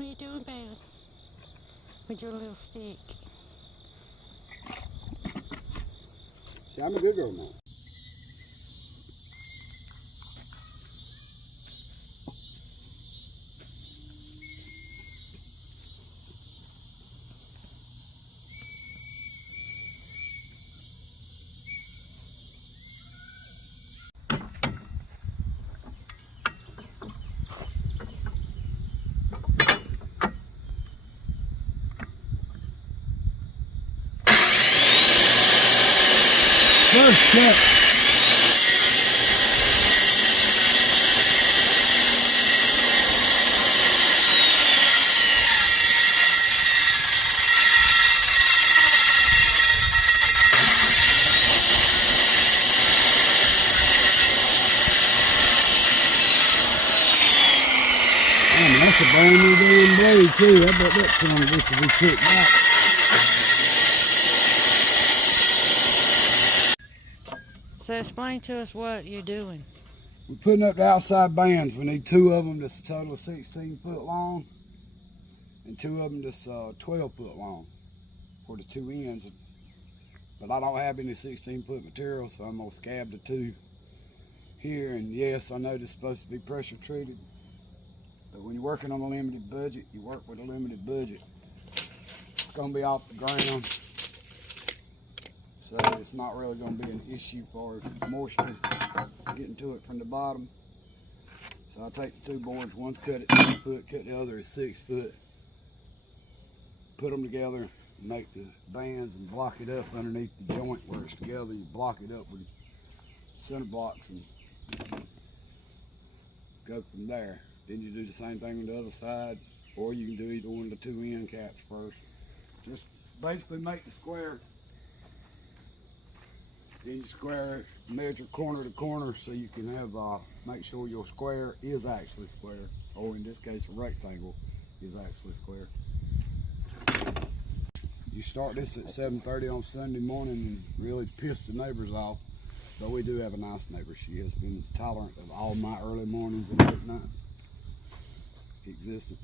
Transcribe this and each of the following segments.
What are you doing, baby? With your little stick. See, I'm a good girl now. First check. Damn, that's a brand new damn blade too. I bet that son of a bitch will be kicked back. So explain to us what you're doing. We're putting up the outside bands. We need two of them that's a total of 16 foot long, and two of them that's 12 foot long for the two ends. But I don't have any 16 foot material, so I'm gonna scab the two here. And yes, I know this is supposed to be pressure treated, but when you're working on a limited budget, you work with a limited budget. It's gonna be off the ground, so it's not really gonna be an issue for moisture getting to it from the bottom. So I take the two boards, one's cut at 10 foot, cut the other at 6 foot, put them together, make the bands and block it up underneath the joint where it's together. You block it up with center blocks and go from there. Then you do the same thing on the other side, or you can do either one of the two end caps first. Just basically make the square. Then you square it, measure corner to corner so you can have make sure your square is actually square, or in this case a rectangle is actually square. You start this at 7:30 on Sunday morning and really piss the neighbors off. But we do have a nice neighbor. She has been tolerant of all my early mornings and late night existence.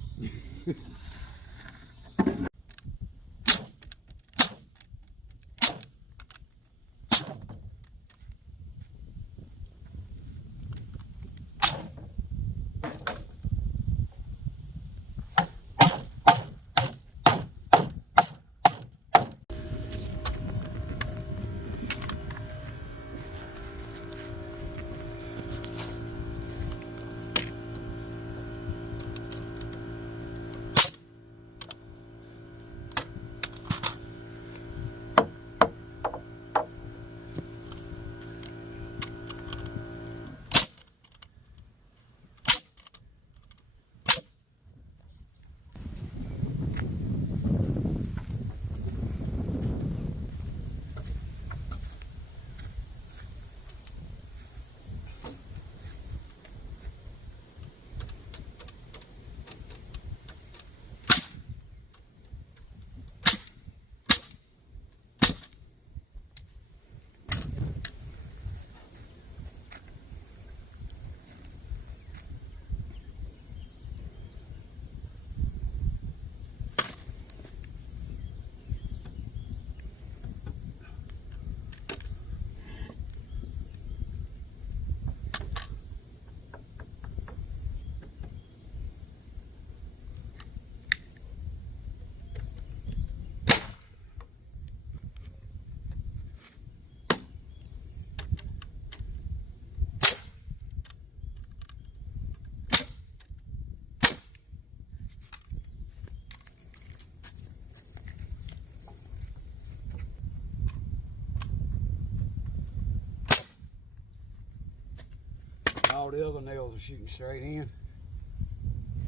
All the other nails are shooting straight in.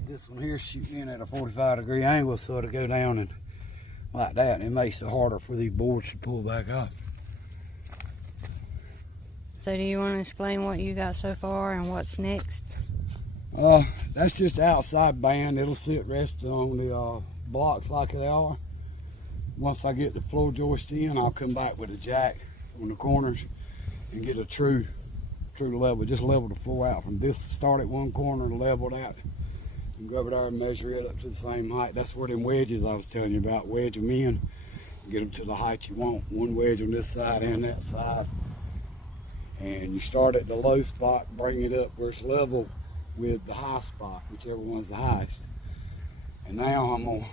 This one here is shooting in at a 45-degree angle, so it'll go down and like that, and it makes it harder for these boards to pull back off. So do you want to explain what you got so far and what's next? That's just the outside band. It'll sit resting on the blocks like they are. Once I get the floor joist in, I'll come back with a jack on the corners and get a true level. Just level the floor out from this, start at one corner, level it out You can go over there and measure it up to the same height. That's where them wedges I was telling you about, wedge them in. Get them to the height you want. One wedge on this side and that side. And you start at the low spot, bring it up where it's level with the high spot, whichever one's the highest. And now I'm on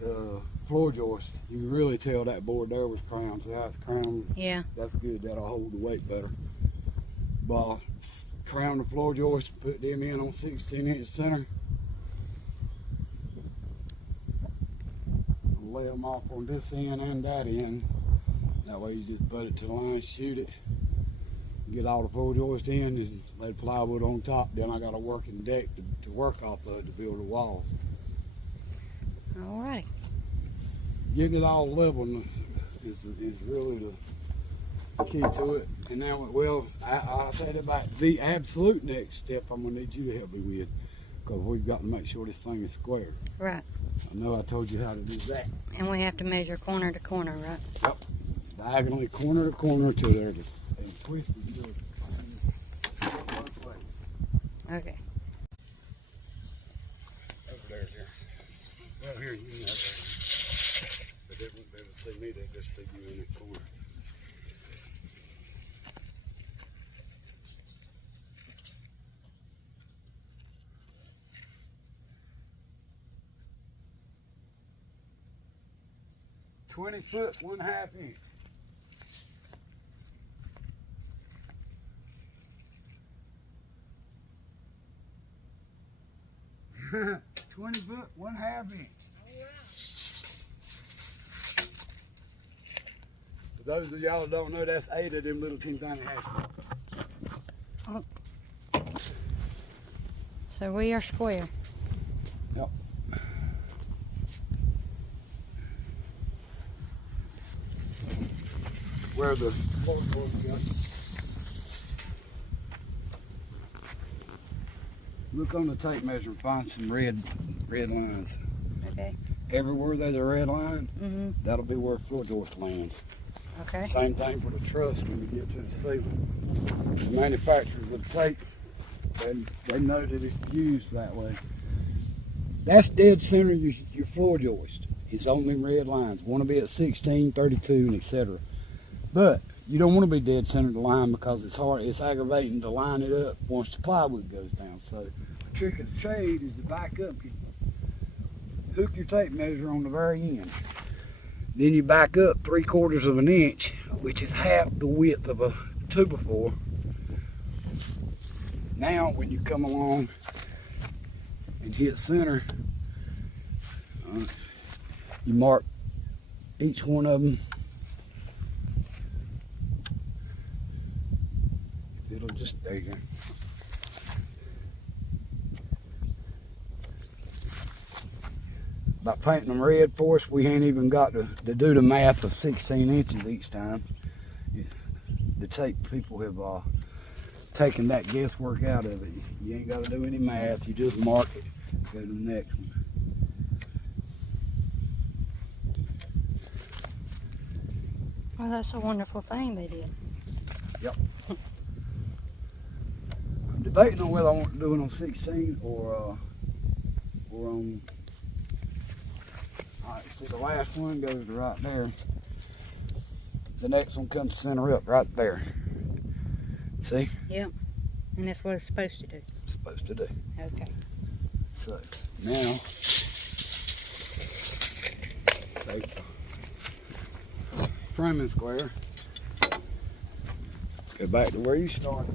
the floor joist. You can really tell that board there was crowned. So that's crowned. Yeah. That's good. That'll hold the weight better. But crown the floor joist, put them in on 16-inch center. Lay them off on this end and that end. That way you just butt it to the line, shoot it, get all the floor joist in, and lay the plywood on top. Then I got a working deck to work off of to build the walls. All right. Getting it all level is really the key to it. And now, well, I'll tell you about the absolute next step I'm going to need you to help me with, because we've got to make sure this thing is square. Right. I know I told you how to do that. And we have to measure corner to corner, right? Yep. Diagonally corner to corner till they're just twisted. Okay. Over there, here. Well, here, you can have that. But they won't be able to see me, they just see you in the corner. "20 foot, 1/2 inch. "20 foot, 1/2 inch. For those of y'all that don't know, that's 8 of them little teeny tiny hashes. So we are square. Yep. Where the floorboards go. Look on the tape measure and find some red lines. Okay. Everywhere there's a red line, Mm-hmm. that'll be where floor joist lands. Okay. Same thing for the truss when you get to the ceiling. The manufacturers of the tape, they know that it's used that way. That's dead center of your floor joist. It's on them red lines. Want to be at 16, 32, and etc. But you don't want to be dead center of the line because it's hard. It's aggravating to line it up once the plywood goes down. So the trick of the trade is to back up. You hook your tape measure on the very end. Then you back up 3/4 of an inch, which is half the width of a 2x4. Now, when you come along and hit center, you mark each one of them. It'll just stay there. By painting them red for us, we ain't even got to do the math of 16 inches each time. The tape people have taken that guesswork out of it. You ain't got to do any math. You just mark it. Go to the next one. Well, that's a wonderful thing they did. Yep. I'm debating on whether I want to do it on 16 or on. All right, see the last one goes right there. The next one comes center up right there. See? Yep. And that's what it's supposed to do. It's supposed to do. Okay. So now, take framing square. Go back to where you started.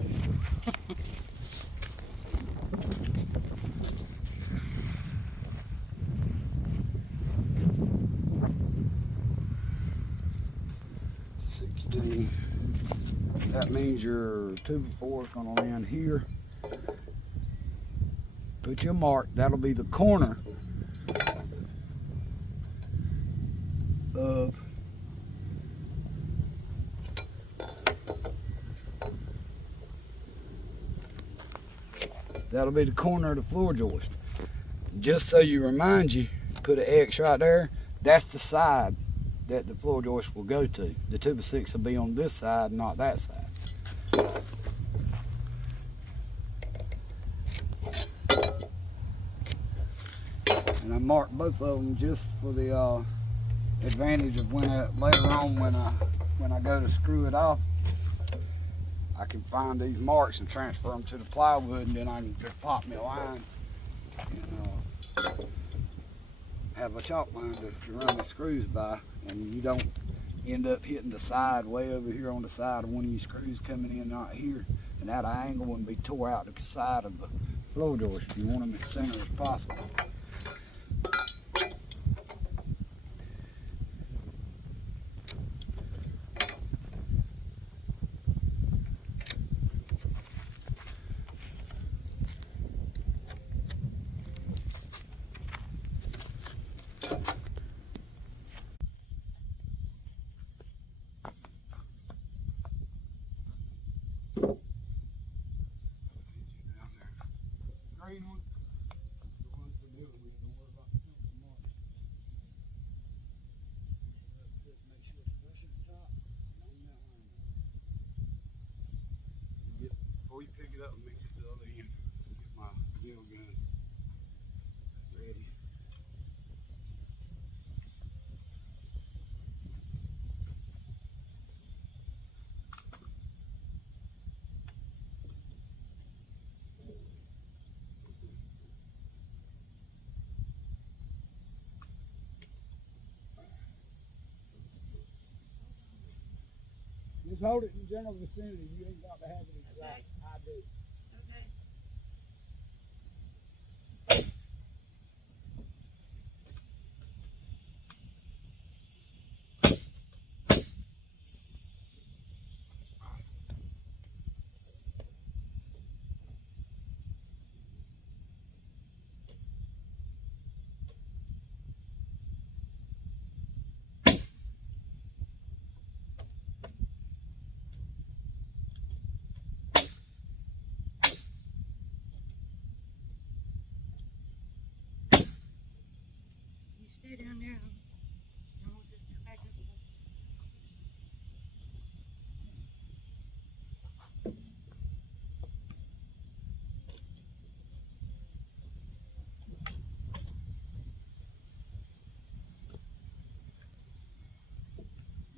That means your 2x4 is going to land here. Put your mark. That'll be the corner of the floor joist. Just so you remind you, put an X right there. That's the side that the floor joist will go to. The 2x6 will be on this side, not that side. And I marked both of them just for the advantage of when later on when I go to screw it off, I can find these marks and transfer them to the plywood, and then I can just pop me a line and have a chalk line to run the screws by, and you don't end up hitting the side way over here on the side of one of these screws coming in right here, and that angle and be tore out the side of the floor doors. You want them as center as possible. Green one, the ones we're dealing with, don't worry about the pencil marks. Just make sure it's flush at the top and on that line. Before you pick it up, mix it to the other end. Get my nail gun ready. Just hold it in general vicinity. You ain't got to have it exact. I do. Okay. You stay down there. And we'll just go back up.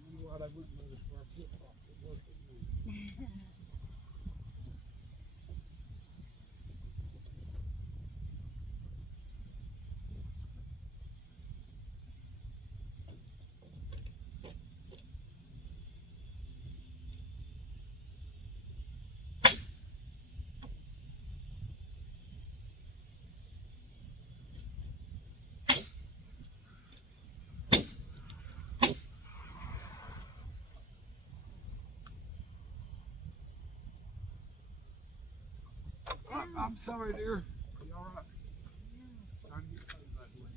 Wonder why they wouldn't let us wear flip-flops. It was good. I'm sorry, dear. Are you all right? Trying to get close that way.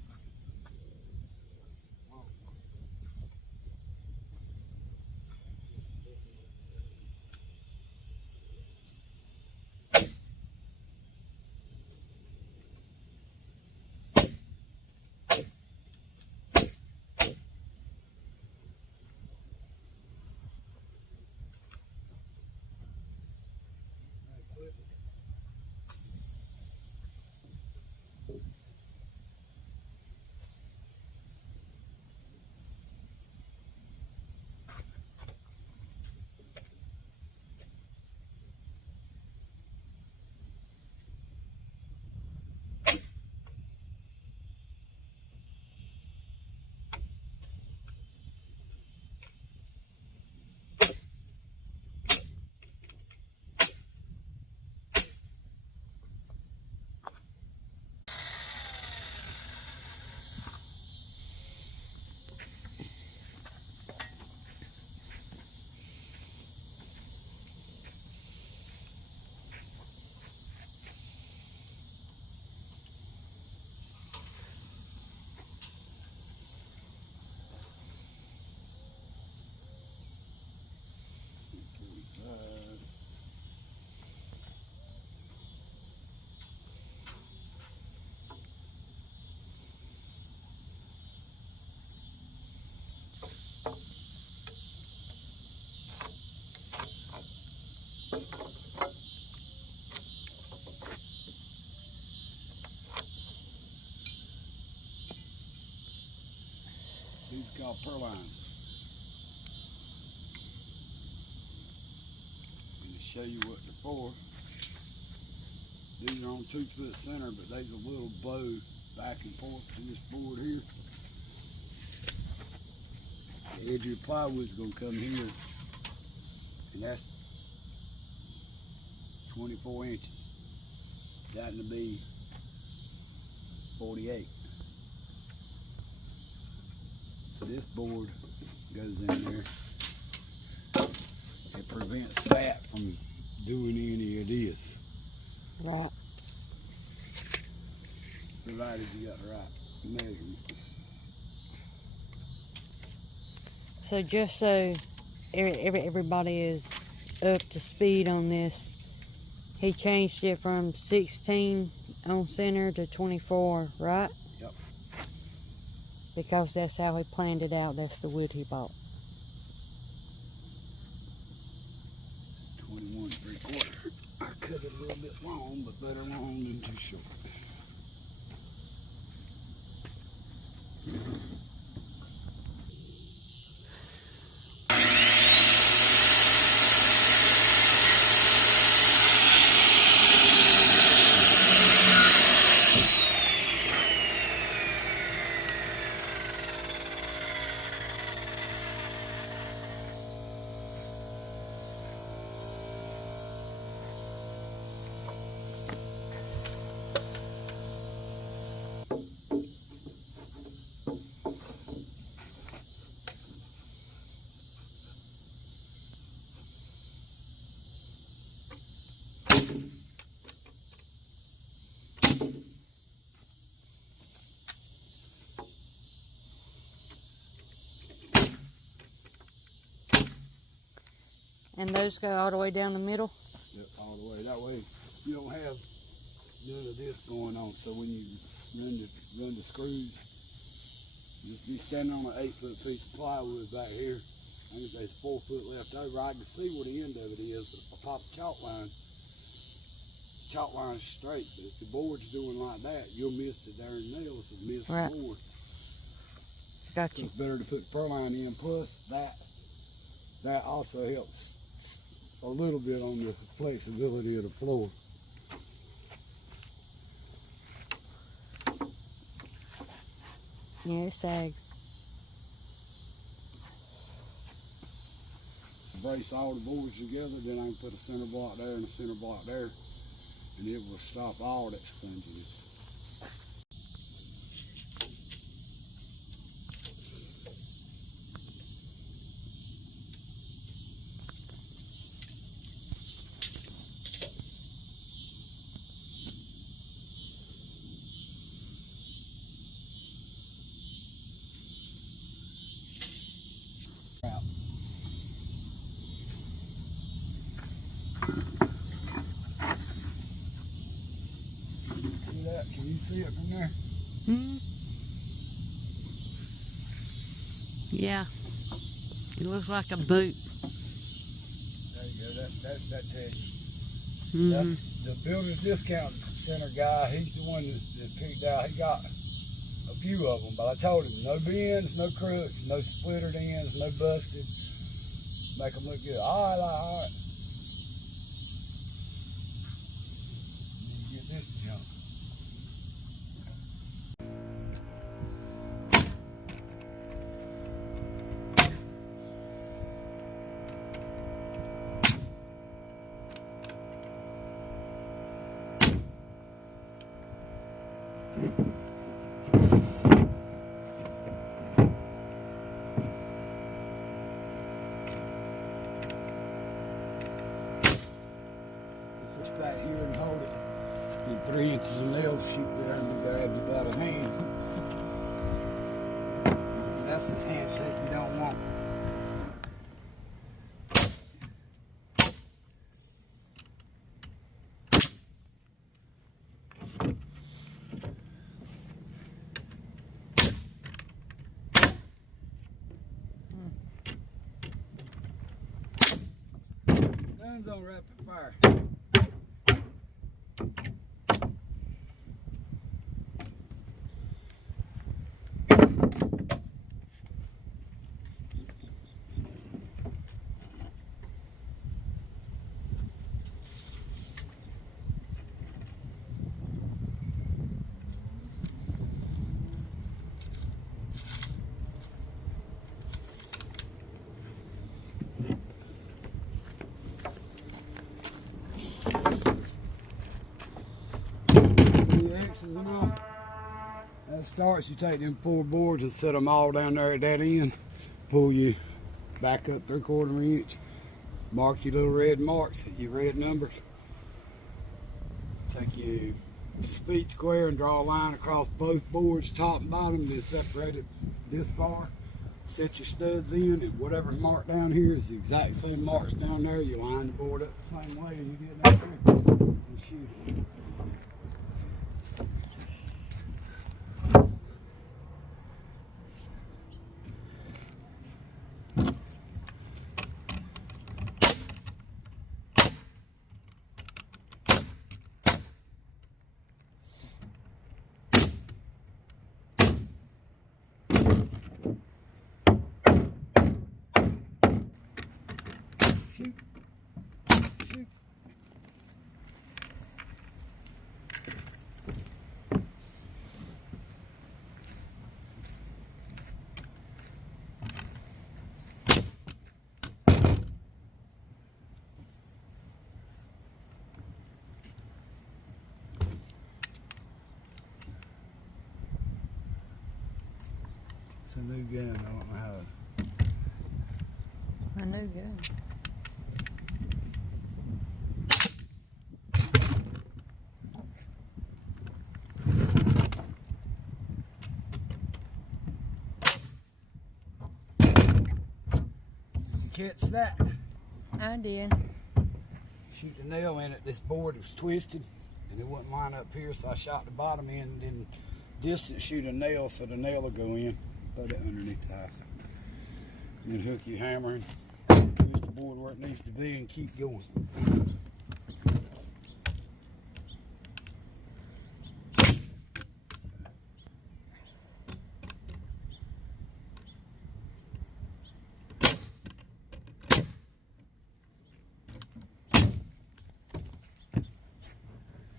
Whoa. These are called purlines. And to show you what they're for, these are on 2 foot center, but there's a little bow back and forth to this board here. The edge of your plywood's gonna come here, and that's 24 inches. That to be 48. So this board goes in there. It prevents that from doing any of this. Right. Provided you got the right measurement. So just so everybody is up to speed on this, he changed it from 16 on center to 24, right? Yep. Because that's how he planned it out. That's the wood he bought. 21 3/4. I cut it a little bit long, but better long than too short. And those go all the way down the middle? Yep, all the way. That way you don't have none of this going on. So when you run the screws, just be standing on an 8 foot piece of plywood back here. I think there's 4 foot left over. I can see where the end of it is, but if I pop a chalk line's straight. But if the board's doing like that, you'll miss the darn nails and miss Right. the board. Got So you. it's better to put purline in. Plus that also helps a little bit on the flexibility of the floor. Yeah, it sags. Brace all the boards together, then I can put a center block there and a center block there, and it will stop all that sponginess. See that? Can you see it from there? Hmm. Yeah. It looks like a boot. There you go. That tells you. Mm-hmm. That's the builder discount center guy. He's the one that picked out. He got a few of them, but I told him no bends, no crooks, no splittered ends, no busted. Make them look good. All right. You get this junk. Push back here and hold it. Need 3 inches of nails shoot there and grab you by the hand. That's the handshake you don't want. Guns on rapid fire. That starts, you take them 4 boards and set them all down there at that end. Pull you back up 3/4 inch. Mark your little red marks, your red numbers. Take your speed square and draw a line across both boards, top and bottom, then separate it this far. Set your studs in, and whatever's marked down here is the exact same marks down there. You line the board up the same way, and you get down there and shoot it. Shoot. Shoot. It's a new gun. I don't know how. I know good. Catch that. I did. Shoot the nail in it. This board was twisted and it wouldn't line up here, so I shot the bottom end and then distance shoot a nail so the nail will go in. Put it underneath the house. And then hook your hammer and twist the board where it needs to be and keep going.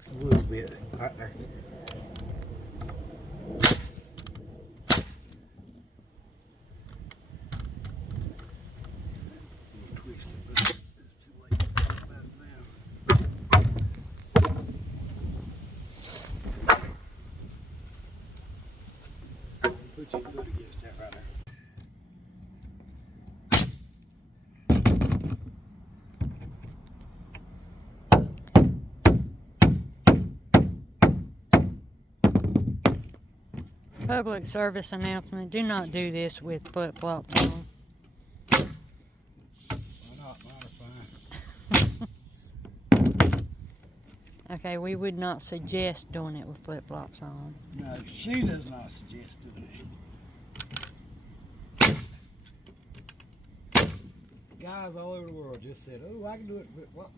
A little bit right there. Twist it, but it's too late to talk about it now. Put your foot against that right there. Public service announcement. Do not do this with flip-flops on. Why not? Mine are fine. Okay, we would not suggest doing it with flip-flops on. No, she does not suggest doing it. Guys all over the world just said, oh, I can do it, but what?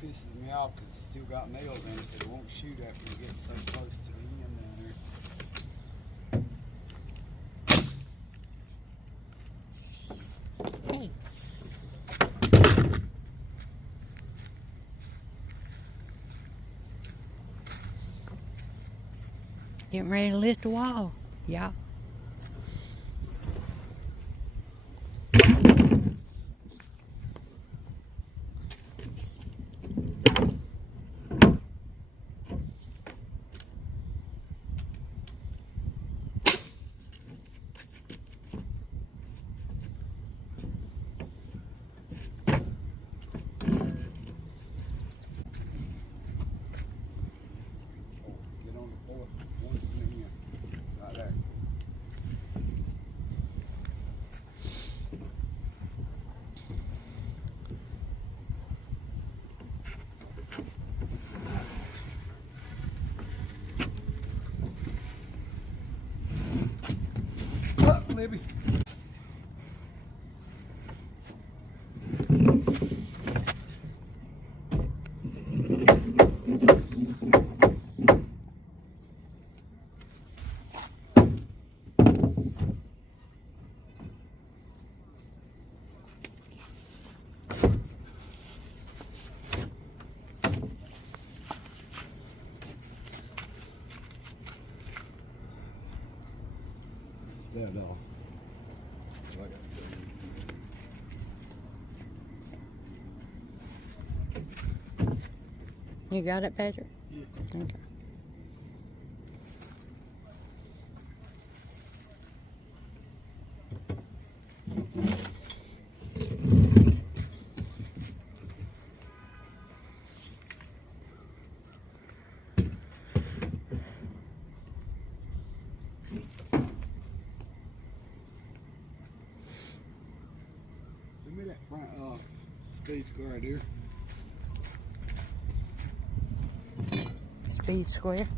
Pisses me off because it's still got nails in it, so it won't shoot after it gets so close to the end down there. Getting ready to lift the wall, y'all. Get on the fourth one in here. Right there. Up, Libby. There, dog. You got it, Patrick? Yeah. Okay. Give me that front speed square there. Speed square.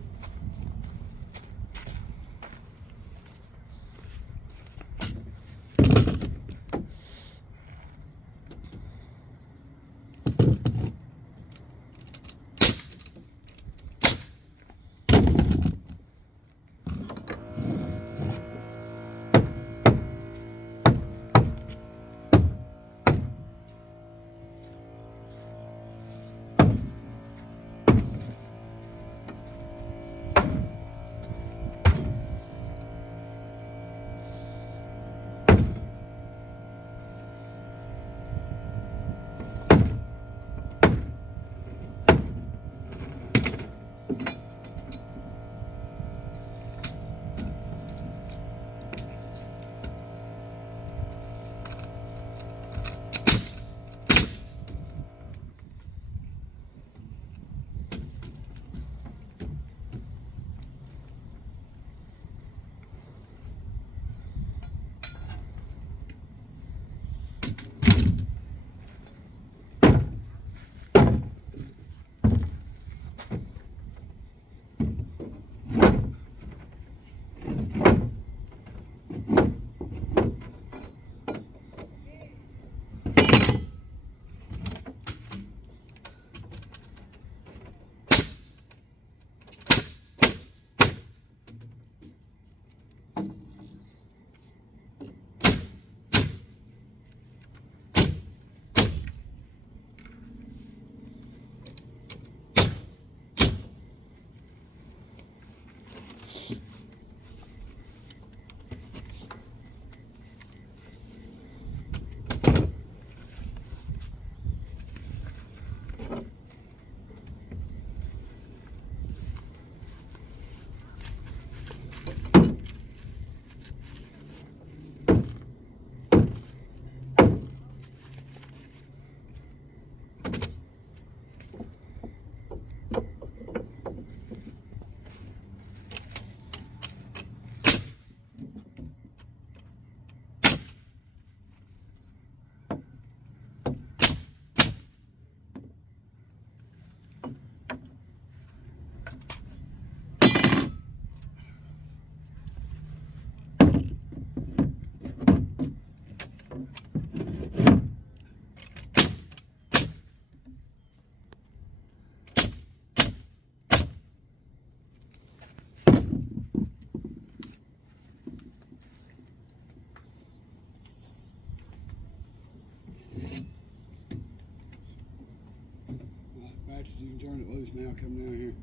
You can turn it loose now, come down here.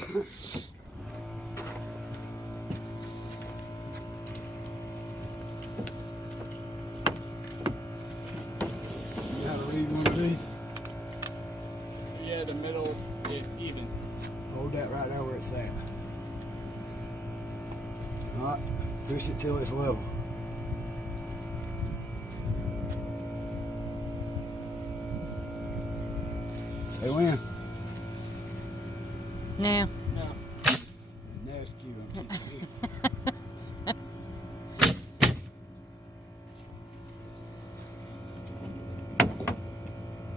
You gotta read one of these. Yeah, the middle is even. Hold that right there where it's at. Alright, push it till it's level. Say when. Now. No. Now it's cute. I'm teaching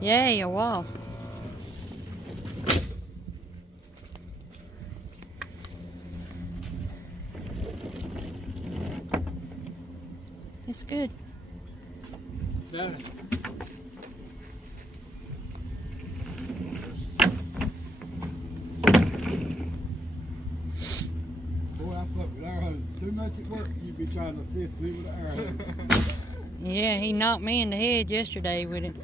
you. Yay, a wall. It's good. No. Boy, I fuck with air hoses too much at work. You'd be trying to assist me with the air hose. Yeah, he knocked me in the head yesterday with it.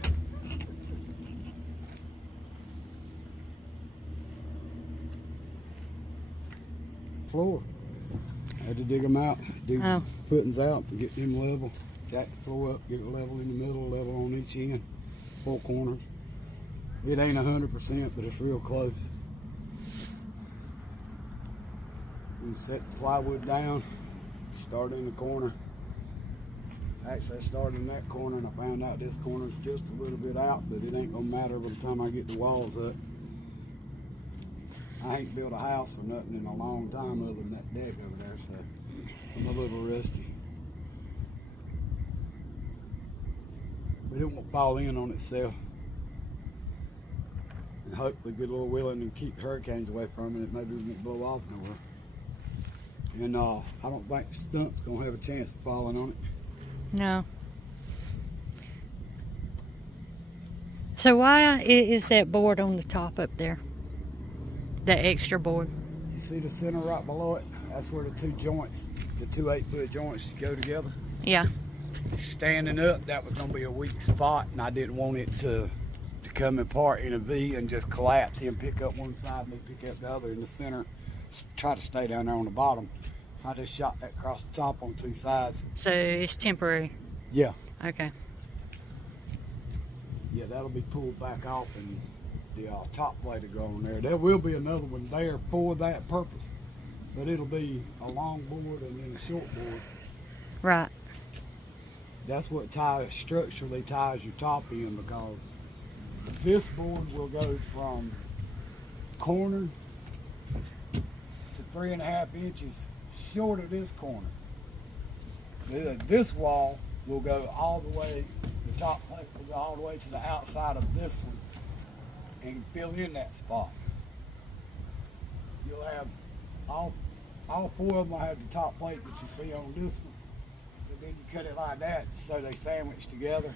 Floor. I had to dig them out, dig Oh. footings out, and get them level. Jack the floor up, get it level in the middle, level on each end, four corners. It ain't 100%, but it's real close. And set the plywood down, start in the corner. Actually, I started in that corner and I found out this corner's just a little bit out, but it ain't gonna matter by the time I get the walls up. I ain't built a house or nothing in a long time other than that deck over there, so I'm a little rusty. But it won't fall in on itself. And hopefully get a little willing and keep hurricanes away from it. Maybe it won't blow off nowhere. And I don't think the stump's gonna have a chance of falling on it. No. So why is that board on the top up there? That extra board? You see the center right below it? That's where the two joints, the two 8-foot joints go together. Yeah. Standing up, that was gonna be a weak spot, and I didn't want it to come apart in a V and just collapse. Him pick up one side, me pick up the other in the center, try to stay down there on the bottom. So I just shot that across the top on two sides. So it's temporary? Yeah. Okay. Yeah, that'll be pulled back off and the top plate will go on there. There will be another one there for that purpose, but it'll be a long board and then a short board. Right. That's what structurally ties your top in, because this board will go from corner to 3.5 inches short of this corner. This wall will go all the way, the top plate will go all the way to the outside of this one and fill in that spot. You'll have all four of them will have the top plate that you see on this one. But then you cut it like that so they sandwich together,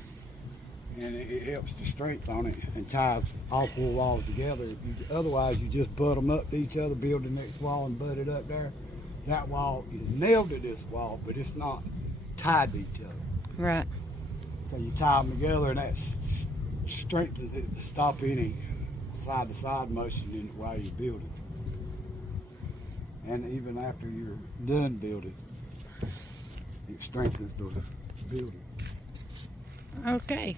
and it helps the strength on it and ties all four walls together. Otherwise, you just butt them up to each other, build the next wall and butt it up there. That wall is nailed to this wall, but it's not tied to each other. Right. So you tie them together, and that strengthens it to stop any side-to-side motion in it while you're building. And even after you're done building, it strengthens the building. Okay.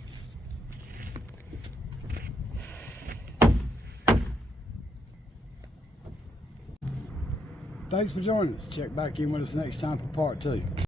Thanks for joining us. Check back in with us next time for part 2.